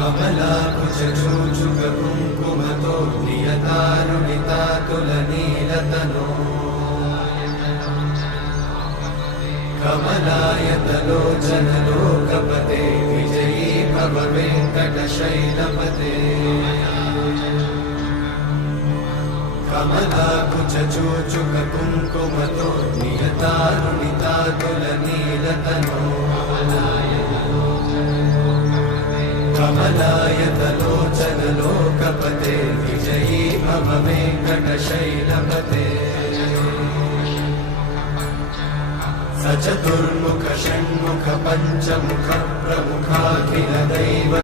कमलाकुचूचुककुङ्कुमतो नियतारुणितातुलनीलतनो कमलायतलोचनलोकपते विजयी भव वेङ्कटशैलपते कमलाकुचूचुककुङ्कुमतो नियतारुणितातुलनीलतनो कमलायतलोचनलोकपते विजयी भव वेङ्कटशैलपते सचतुर्मुख षण्मुख पञ्चमुख प्रमुखाखिल दैव